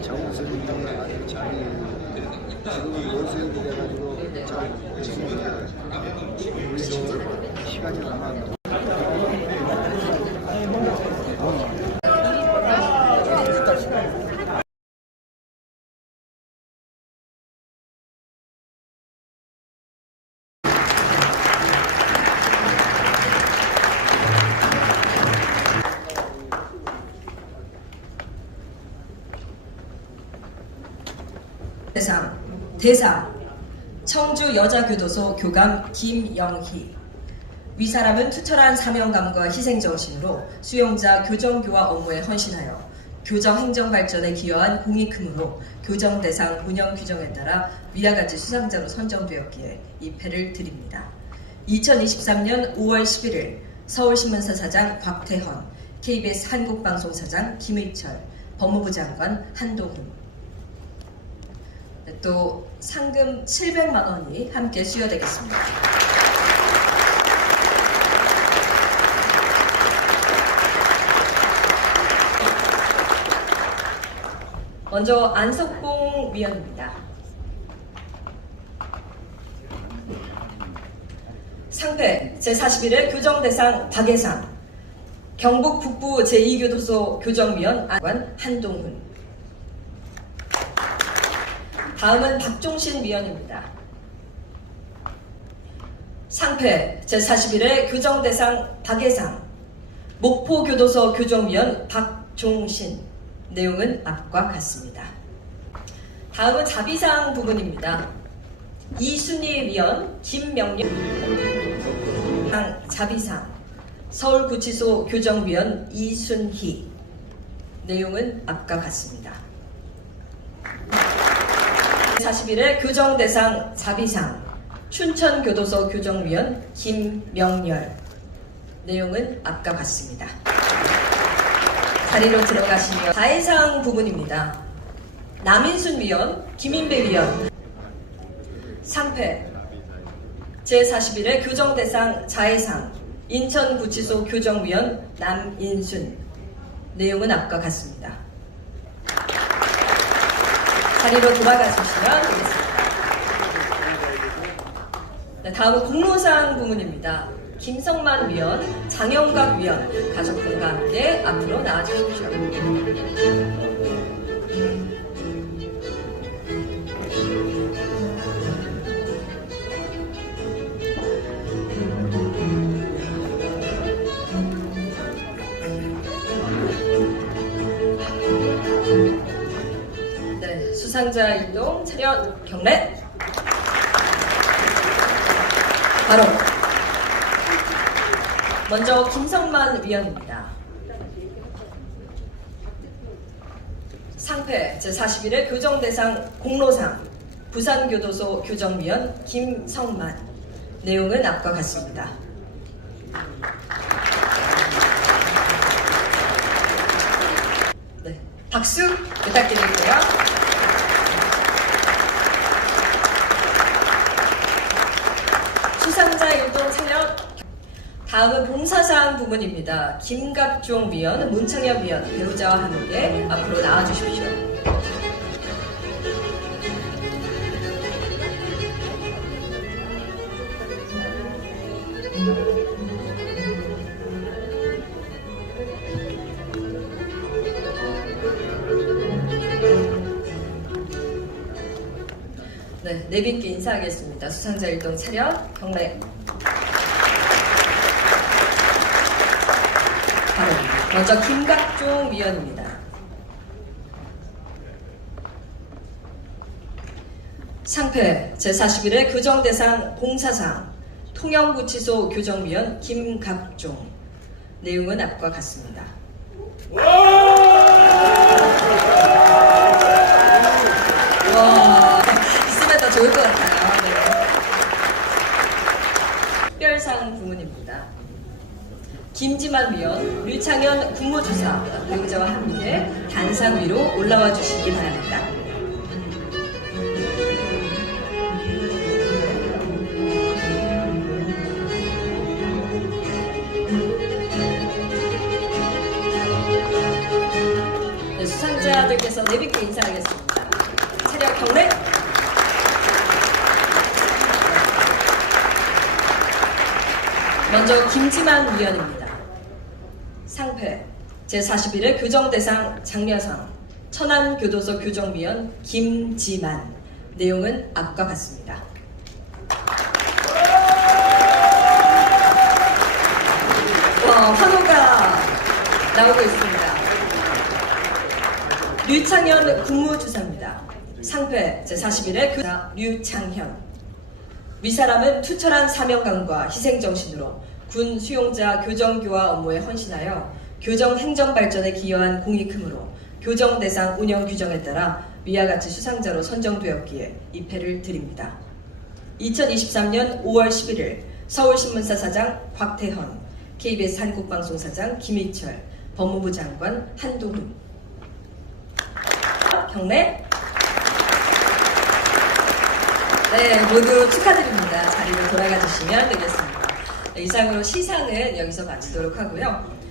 정선이 아주 잘 지금 요새 그래가지고 잘 있습니다. 우리 도 시간이 남았는데 대상 대상 청주 여자교도소 교감 김영희 위 사람은 투철한 사명감과 희생정신으로 수용자 교정교화 업무에 헌신하여 교정 행정 발전에 기여한 크므로 교정 대상 운영 규정에 따라 위와 같이 수상자로 선정되었기에 이 패를 드립니다. 2023년 5월 11일 서울신문사 사장 곽태헌, KBS 한국방송사장 김의철, 법무부 장관 한동훈, 네, 또 상금 700만 원이 함께 수여되겠습니다. 먼저 안석봉 위원입니다. 상패 제41회 교정대상 박예상 경북 북부 제2교도소 교정위원 안관 한동훈 다음은 박종신 위원입니다. 상패 제41회 교정대상 박예상 목포교도소 교정위원 박종신 내용은 앞과 같습니다. 다음은 자비상 부분입니다. 이순희 위원 김명렬 자비상 서울구치소 교정위원 이순희 내용은 앞과 같습니다. 41회 교정대상 자비상 춘천교도소 교정위원 김명렬 내용은 앞과 같습니다. 자리로 들어가시며 자해상 부분입니다. 남인순 위원, 김인배 위원 상패 제41회 교정대상 자해상 인천구치소 교정위원 남인순 내용은 앞과 같습니다. 자리로 돌아가 주시면 되겠습니다. 네, 다음은 공로상 부문입니다. 김성만 위원, 장영각 위원, 가족들과 함께 앞으로 나와주십시오. 수상자 일동 차렷 경례. 바로 먼저 김성만 위원입니다. 상패 제41회 교정대상 공로상 부산교도소 교정위원 김성만 내용은 앞과 같습니다. 네, 박수 부탁드릴게요. 수상자 일동 차렷 다음은 봉사사항 부문입니다. 김갑종 위원, 문창엽 위원, 배우자와 함께 앞으로 나와주십시오. 네, 내빈께 인사하겠습니다. 수상자 일동 차렷, 경례. 바로 먼저 김각종 위원입니다. 상패 제41회 교정대상 봉사상 통영구치소 교정위원 김각종 내용은 앞과 같습니다. 와 있으면 더 좋을 것 같아요. 네. 특별상 부문입니다. 김지만 위원, 류창현 국무주사 배우자와 함께 단상 위로 올라와 주시기 바랍니다. 네, 수상자 교장자들께서 내비께 인사하겠습니다. 차렷 경례. 먼저 김지만 위원입니다. 상패 제41회 교정대상 장려상 천안교도소 교정위원 김지만 내용은 앞과 같습니다. 와, 환호가 나오고 있습니다. 류창현 국무주사입니다. 상패 제41회 교사 류창현. 위사람은 투철한 사명감과 희생정신으로 군 수용자 교정교화 업무에 헌신하여 교정 행정 발전에 기여한 공이 크므로 교정 대상 운영 규정에 따라 위와 같이 수상자로 선정되었기에 입회를 드립니다. 2023년 5월 11일 서울신문사 사장 곽태헌, KBS 한국방송 사장 김희철, 법무부 장관 한동훈. 경례. 네, 모두 축하드립니다. 자리로 돌아가 주시면 되겠습니다. 네, 이상으로 시상은 여기서 마치도록 하고요.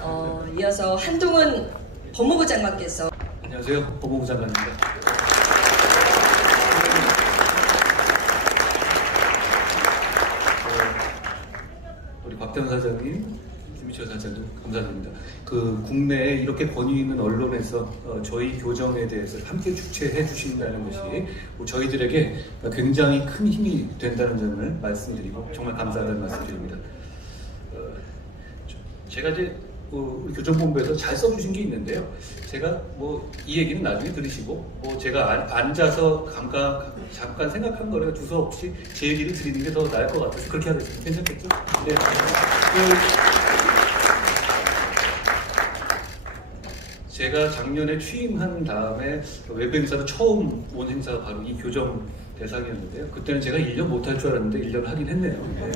어, 이어서 한동훈 법무부 장관께서 안녕하세요. 법무부 장관입니다. 어, 우리 박대원 사장님, 김희철 사장님 감사드립니다. 그 국내에 이렇게 권위 있는 언론에서 어, 저희 교정에 대해서 함께 주최해 주신다는 것이 뭐 저희들에게 굉장히 큰 힘이 된다는 점을 말씀드리고 정말 감사하다는 말씀드립니다. 어, 저- 제가 이제 어, 우리 교정본부에서 잘 써주신 게 있는데요. 제가 뭐 이 얘기는 나중에 들으시고 뭐 제가 안- 앉아서 잠깐 잠깐 생각한 거를 주소 없이 제 얘기를 드리는 게 더 나을 것 같아서 그렇게 하겠습니다. 괜찮겠죠? 네. 그 제가 작년에 취임한 다음에 외부 행사로 처음 온 행사가 바로 이 교정 대상이었는데요. 그때는 제가 1년 못할 줄 알았는데 1년 하긴 했네요. 네.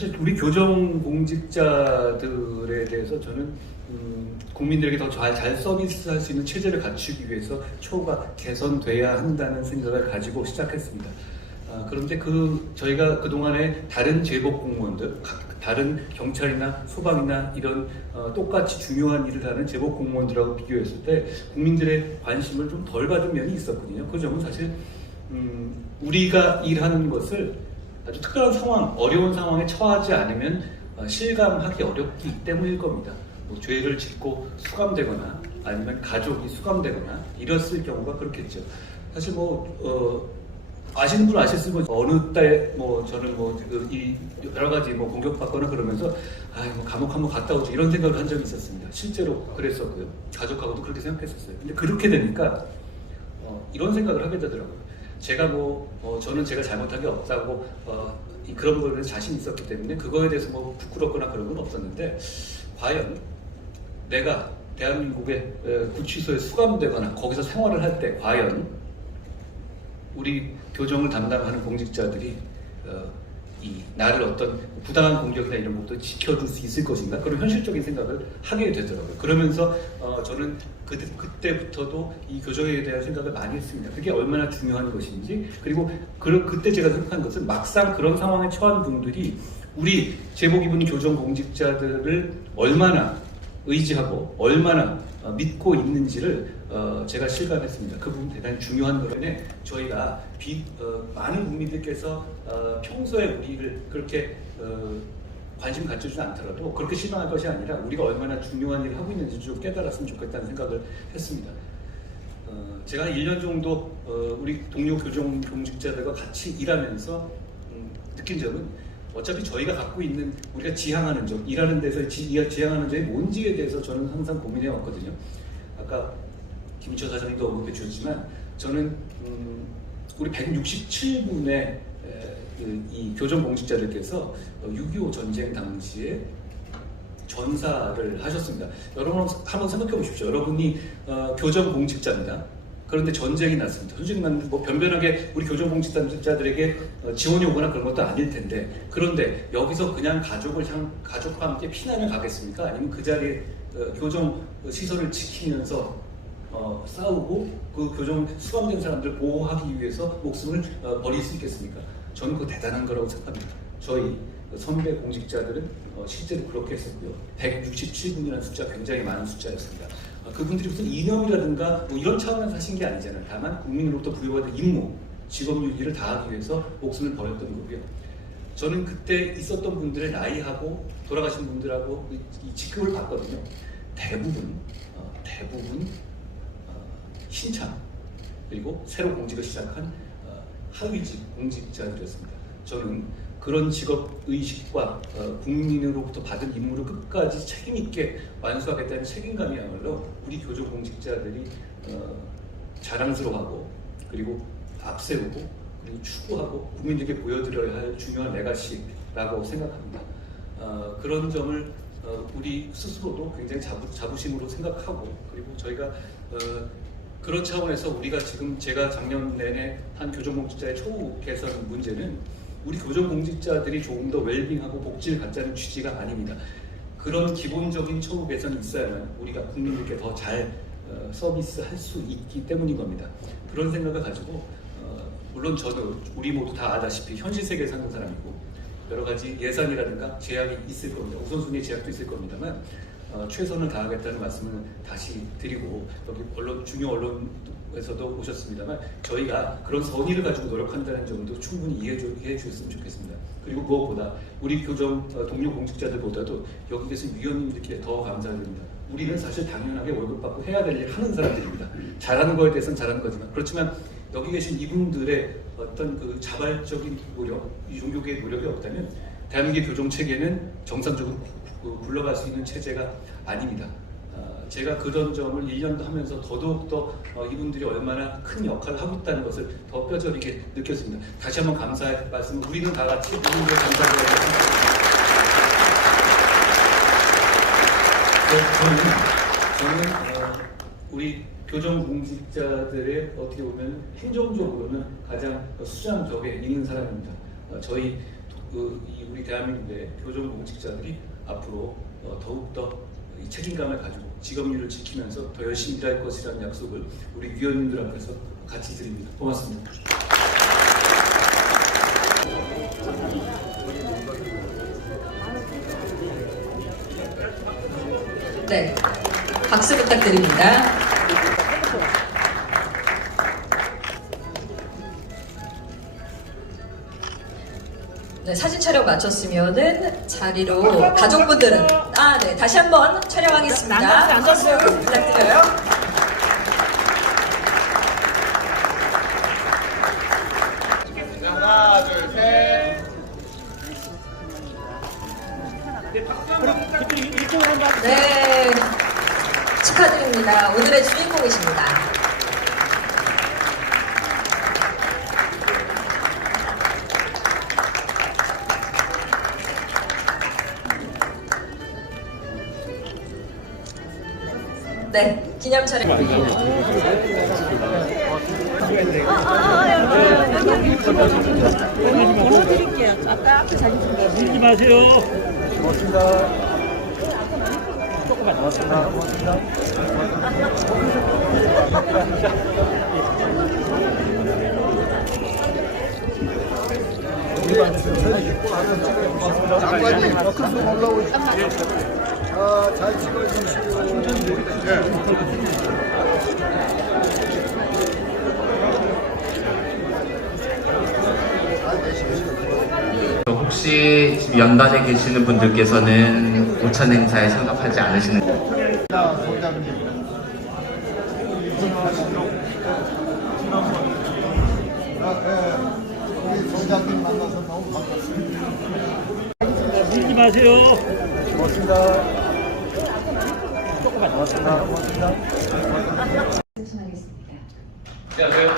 어, 사실 우리 교정 공직자들에 대해서 저는 음, 국민들에게 더 잘 잘 서비스할 수 있는 체제를 갖추기 위해서 처우가 개선돼야 한다는 생각을 가지고 시작했습니다. 아, 그런데 그 저희가 그 동안에 다른 제복 공무원들, 각 다른 경찰이나 소방이나 이런 어, 똑같이 중요한 일을 하는 제복 공무원들하고 비교했을 때 국민들의 관심을 좀 덜 받은 면이 있었거든요. 그 점은 사실 음, 우리가 일하는 것을 아주 특별한 상황, 어려운 상황에 처하지 않으면 어, 실감하기 어렵기 때문일 겁니다. 뭐 죄를 짓고 수감되거나 아니면 가족이 수감되거나 이랬을 경우가 그렇겠죠. 사실 뭐 어, 아시는 분 아셨을 거 어느 때 뭐 저는 뭐 이 여러 가지 뭐 공격받거나 그러면서 아뭐 감옥 한번 갔다 오지 이런 생각을 한 적이 있었습니다. 실제로 그랬었고요. 가족하고도 그렇게 생각했었어요. 근데 그렇게 되니까 어, 이런 생각을 하게 되더라고요. 제가 뭐 어, 저는 제가 잘못한 게 없다고 어, 이- 그런 부분에 자신 있었기 때문에 그거에 대해서 뭐 부끄럽거나 그런 건 없었는데 과연 내가 대한민국의 에, 구치소에 수감되거나 거기서 생활을 할 때 과연 우리 교정을 담당하는 공직자들이 어, 이 나를 어떤 부당한 공격이나 이런 것도 지켜줄 수 있을 것인가 그런 현실적인 생각을 하게 되더라고요. 그러면서 어, 저는 그, 그때부터도 이 교정에 대한 생각을 많이 했습니다. 그게 얼마나 중요한 것인지 그리고 그, 그때 제가 생각한 것은 막상 그런 상황에 처한 분들이 우리 제복 입은 교정 공직자들을 얼마나 의지하고 얼마나 어, 믿고 있는지를 어, 제가 실감했습니다. 그 부분 대단히 중요한 거라네 저희가 비, 어, 많은 국민들께서 어, 평소에 우리를 그렇게 어, 관심 가져주지 않더라도 그렇게 실망할 것이 아니라 우리가 얼마나 중요한 일을 하고 있는지 좀 깨달았으면 좋겠다는 생각을 했습니다. 어, 제가 한 1년 정도 어, 우리 동료 교정 공직자들과 같이 일하면서 음, 느낀 점은 어차피 저희가 갖고 있는 우리가 지향하는 점, 일하는 데서 지, 지향하는 점이 뭔지에 대해서 저는 항상 고민해 왔거든요. 아까 김철 사장님도 언급해 주셨지만 저는 음, 우리 167분의 그 이 교정 공직자들께서 6.25 전쟁 당시에 전사를 하셨습니다. 여러분 한번 생각해 보십시오. 여러분이 어, 교정 공직자입니다. 그런데 전쟁이 났습니다. 전쟁이 났는데 뭐 변변하게 우리 교정 공직자들에게 어, 지원이 오거나 그런 것도 아닐 텐데 그런데 여기서 그냥 가족을 향 가족과 함께 피난을 가겠습니까? 아니면 그 자리에 어, 교정 시설을 지키면서 어, 싸우고 그 교정 수감된 사람들 보호하기 위해서 목숨을 어, 버릴 수 있겠습니까? 저는 그거 대단한 거라고 생각합니다. 저희 선배 공직자들은 어, 실제로 그렇게 했었고요. 167분이라는 숫자 굉장히 많은 숫자였습니다. 어, 그분들이 무슨 이념이라든가 뭐 이런 차원에서 하신 게 아니잖아요. 다만 국민으로부터 부여받은 임무, 직업 유지를 다하기 위해서 목숨을 버렸던 거고요. 저는 그때 있었던 분들의 나이하고 돌아가신 분들하고 직급을 봤거든요. 대부분 어, 대부분 어, 신참 그리고 새로 공직을 시작한 어, 하위직 공직자들이었습니다. 저는 그런 직업 의식과 어, 국민으로부터 받은 임무를 끝까지 책임 있게 완수하겠다는 책임감이야말로 우리 교조 공직자들이 어, 자랑스러워하고 그리고 앞세우고 그리고 추구하고 국민들께 보여드려야 할 중요한 레가시라고 생각합니다. 어, 그런 점을 어, 우리 스스로도 굉장히 자부, 자부심으로 생각하고 그리고 저희가 어, 그런 차원에서 우리가 지금 제가 작년 내내 한 교정공직자의 초우 개선 문제는 우리 교정공직자들이 조금 더 웰빙하고 복지를 갖자는 취지가 아닙니다. 그런 기본적인 처우 개선이 있어야만 우리가 국민들께 더 잘 서비스 할 수 있기 때문인 겁니다. 그런 생각을 가지고 어, 물론 저도 우리 모두 다 아다시피 현실 세계에 사는 사람이고 여러 가지 예산이라든가 제약이 있을 겁니다. 우선순위 제약도 있을 겁니다만 어, 최선을 다하겠다는 말씀을 다시 드리고 여기 언론 중요 언론 에서도 오셨습니다만 저희가 그런 선의를 가지고 노력한다는 점도 충분히 이해해 주셨으면 좋겠습니다. 그리고 무엇보다 우리 교정 어, 동료 공직자들보다도 여기 계신 위원님들께 더 감사드립니다. 우리는 사실 당연하게 월급 받고 해야 될 일 하는 사람들입니다. 잘하는 거에 대해서는 잘하는 거지만 그렇지만 여기 계신 이분들의 어떤 그 자발적인 노력, 이 종교계의 노력이 없다면 대한민국의 교정 체계는 정상적으로 굴러갈 수 있는 체제가 아닙니다. 어, 제가 그런 점을 1년도 하면서 더더욱더 어, 이분들이 얼마나 큰 역할을 하고 있다는 것을 더 뼈저리게 느꼈습니다. 다시 한번 감사의 말씀, 우리는 다 같이 이분들의 감사드립니다. 저는, 저는 어, 우리 교정 공직자들의 어떻게 보면 행정적으로는 가장 수장적에 있는 사람입니다. 어, 저희 우리 대한민국의 교정 공직자들이 앞으로 어, 더욱더 이 책임감을 가지고 직업률을 지키면서 더 열심히 일할 것이라는 약속을 우리 위원님들 앞에서 같이 드립니다. 고맙습니다. 네, 박수 부탁드립니다. 촬영 마쳤으면은 자리로 가족분들은 아, 네, 다시 한번 촬영하겠습니다. 박수 부탁드려요. 기념 촬영. 보내드릴게요. 아까 앞에 사진 좀 밀지 마세요. 장관님, 좀 올라오시죠. 자, 잘 찍어주시고. 혹시 지금 연단에 계시는 분들께서는 오찬 행사에 참석하지 않으시는 자, 소장님. 아, 예. 우리 소장님 만나서 너무 반갑습니다. 밀지 마세요. 고맙습니다. 조금만 고맙습니다. 고맙습니다. 안녕하세요.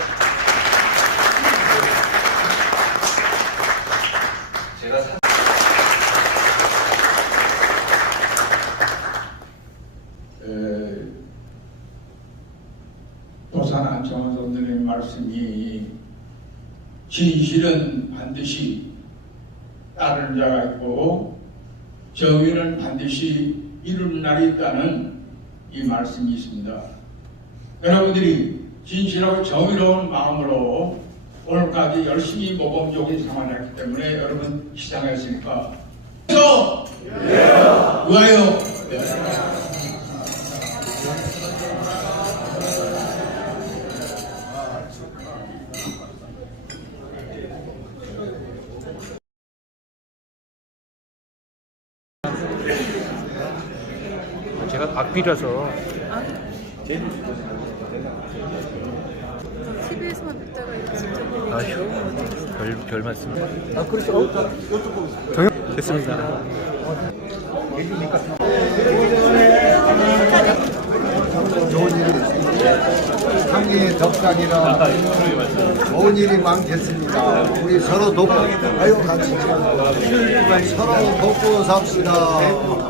제가 도산 안정환 선생님 말씀이 진실은 반드시 따르는 자가 있고 정의는 반드시 이루는 날이 있다는 이 말씀이 있습니다. 여러분들이 진실하고 정의로운 마음으로 오늘까지 열심히 모범적인 생활을 했기 때문에 여러분 시장했으니까 좋아요. 제 가 악비라서. TV에서만 뵙다가 직접 아휴. 별, 별 말씀 아 그렇죠. 정형 됐습니다. 상의 덕상이라 좋은 일이 많겠습니다. 우리 서로 돕고, 아유, 같이 서로 돕고 삽시다.